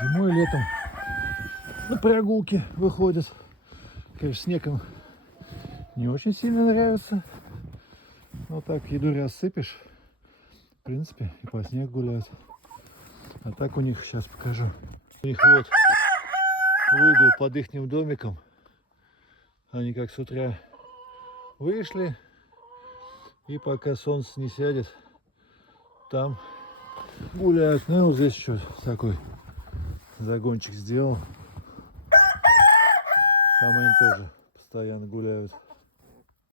Зимой и летом на прогулки выходят. Конечно, снег им не очень сильно нравится. Но так еду рассыпешь, в принципе, и по снегу гуляют. А так у них, сейчас покажу. У них вот выгул под их домиком. Они как с утра вышли, и пока солнце не сядет, там гуляют. Ну, вот здесь еще такой загончик сделал. Там они тоже постоянно гуляют.